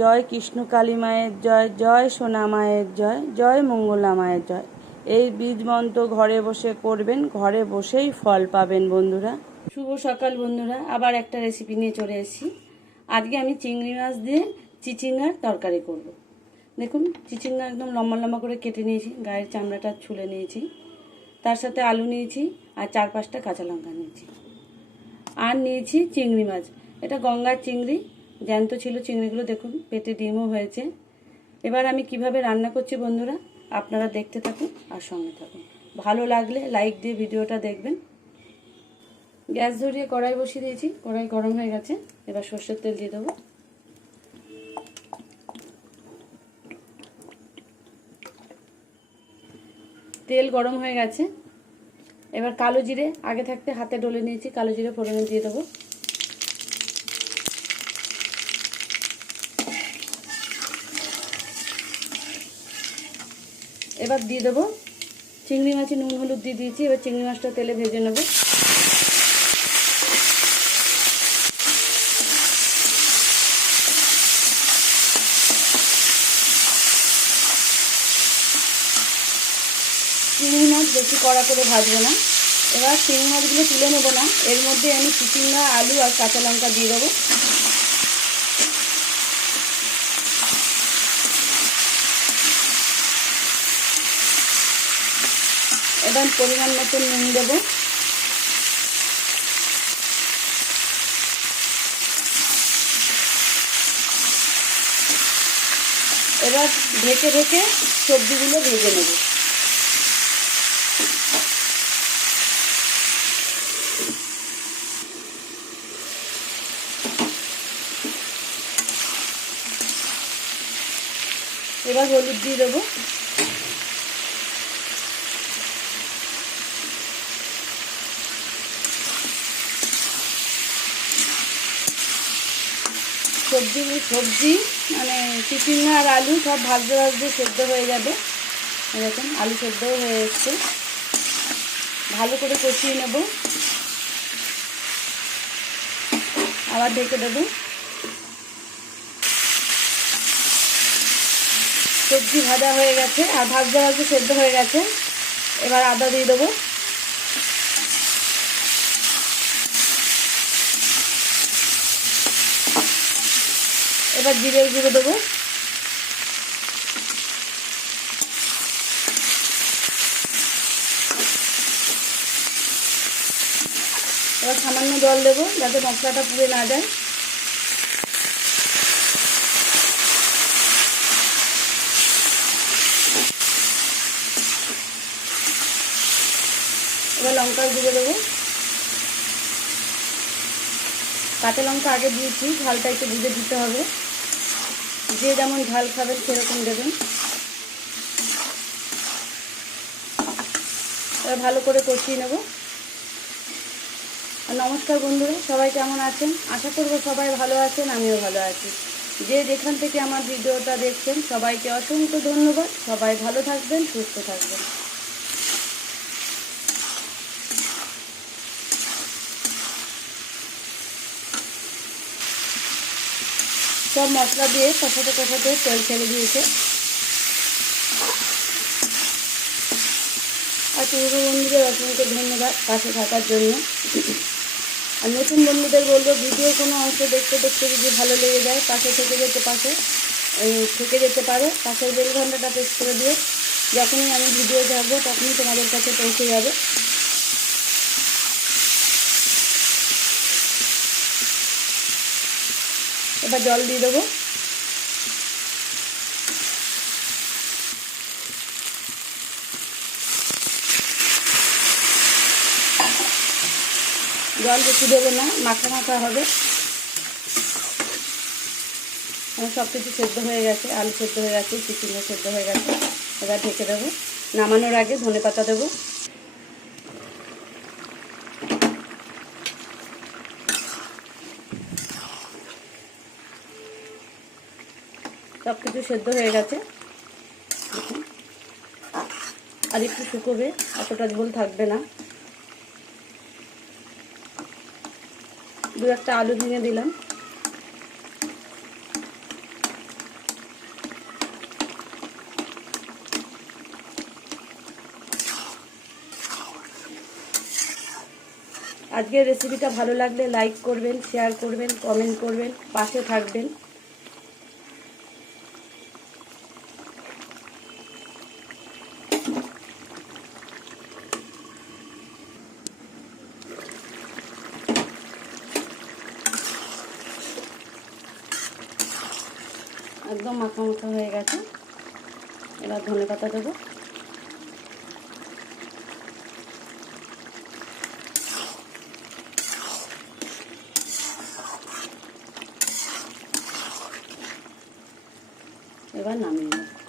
জয় কৃষ্ণ কালী মায়ের জয় জয় সোনা মায়ের জয় জয় মঙ্গলা মায়ের জয়। এই বীজ মন্ত্র ঘরে বসে করবেন, ঘরে বসেই ফল পাবেন বন্ধুরা। শুভ সকাল বন্ধুরা, আবার একটা রেসিপি নিয়ে চলে এসেছি। আজকে আমি চিংড়ি মাছ দিয়ে চিচিঙ্গার তরকারি করব। দেখুন, চিচিঙ্গা একদম লম্বা লম্বা করে কেটে নিয়েছি, গায়ের চামড়াটা ছুলে নিয়েছি। তার সাথে আলু নিয়েছি আর চার পাঁচটা কাঁচা লঙ্কা নিয়েছি। আর নিয়েছি চিংড়ি মাছ। এটা গঙ্গার চিংড়ি জ্যান্ত ছিল চিংড়িগুলো দেখুন, পেটে ডিমও হয়েছে। এবার আমি কীভাবে রান্না করছি বন্ধুরা, আপনারা দেখতে থাকুন আর সঙ্গে থাকুন। ভালো লাগলে লাইক দিয়ে ভিডিওটা দেখবেন। গ্যাস ধরিয়ে কড়াই বসিয়ে দিয়েছি, কড়াই গরম হয়ে গেছে। এবার সর্ষের তেল দিয়ে দেবো। তেল গরম হয়ে গেছে। এবার কালো জিরে, আগে থাকতে হাতে ডলে নিয়েছি, কালো জিরে ফোড়নে দিয়ে দেবো। এবার দিয়ে দেবো চিংড়ি মাছে নুন, হলুদ দিয়ে দিয়েছি, এবার চিংড়ি মাছটা তেলে ভেজে নেব। চিংড়ি মাছ বেশি কড়া করে ভাজবো না। এবার চিংড়ি মাছগুলো তুলে নেব না। এর মধ্যে আমি চিচিঙ্গা, আলু আর কাঁচা লঙ্কা দিয়ে দেবো। এবার পরিমাণ মতো নুন দেবো। এবার ঢেকে ঢেকে সবজিগুলো ভেজে নেব। এবার হলুদ দিয়ে দেবো। সবজি সবজি মানে চিচিঙ্গা আর আলু, সব ভাজতে ভাজতে সেদ্ধ হয়ে যাবে। এরকম আলু সেদ্ধও হয়ে এসছে। ভালো করে কষিয়ে নেব। আবার ঢেকে দেবো। সবজি ভাজা হয়ে গেছে, আর ভাজতে ভাজতে সেদ্ধ হয়ে গেছে। এবার আদা দিয়ে দেবো। এবার জিরের গুঁড়ো দেবো। এবার সামান্য জল দেবো যাতে মশলাটা পুড়ে না যায়। এবার লঙ্কার গুঁড়ো দেবো। কাঁচা লঙ্কা আগে দিয়েছি, ঝালটা একটু বুঝে দিতে হবে। যে যেমন ঝাল খাবেন সেরকম দেবেন। ভালো করে কষিয়ে নেব। নমস্কার বন্ধুরা, সবাই কেমন আছেন? আশা করব সবাই ভালো আছেন, আমিও ভালো আছি। যে যেখান থেকে আমার ভিডিওটা দেখছেন, সবাইকে অসংখ্য ধন্যবাদ। সবাই ভালো থাকবেন, সুস্থ থাকবেন। সব মশলা দিয়ে কষাতে কষাতে তেল ছেড়ে দিয়েছে। আর পুরো বন্ধুদের অসংখ্য ধন্যবাদ পাশে থাকার জন্য। আর নতুন বন্ধুদের বলব, ভিডিও কোনো অংশ দেখতে দেখতে যদি ভালো লেগে যায়, পাশে থেকে যেতে পাশে থেকে যেতে পারো। পাশের বেল ঘন্টাটা প্রেস করে দিয়ে যখনই আমি ভিডিও ছাড়বো, তখনই তোমাদের কাছে পৌঁছে যাবে। এবার জল দিয়ে দেবো। জল বেশি দেবো না, মাখা মাখা হবে। সব কিছু সেদ্ধ হয়ে গেছে, আলু সেদ্ধ হয়ে গেছে, চিচিঙ্গা সেদ্ধ হয়ে গেছে। এবার ঢেকে দেবো। নামানোর আগে ধনে পাতা দেবো। সব কিছু সেদ্ধ হয়ে গেছে। আর একটু শুকোবে, অতটা ঝোল থাকবে না। দু একটা আলু ভেঙে দিলাম। আজকের রেসিপিটা ভালো লাগলে লাইক করবেন শেয়ার করবেন কমেন্ট করবেন, পাশে থাকবেন। একদম মাখা মাখা হয়ে গেছে। এবার ধনে পাতা দেবো। এবার নামিয়ে নেব।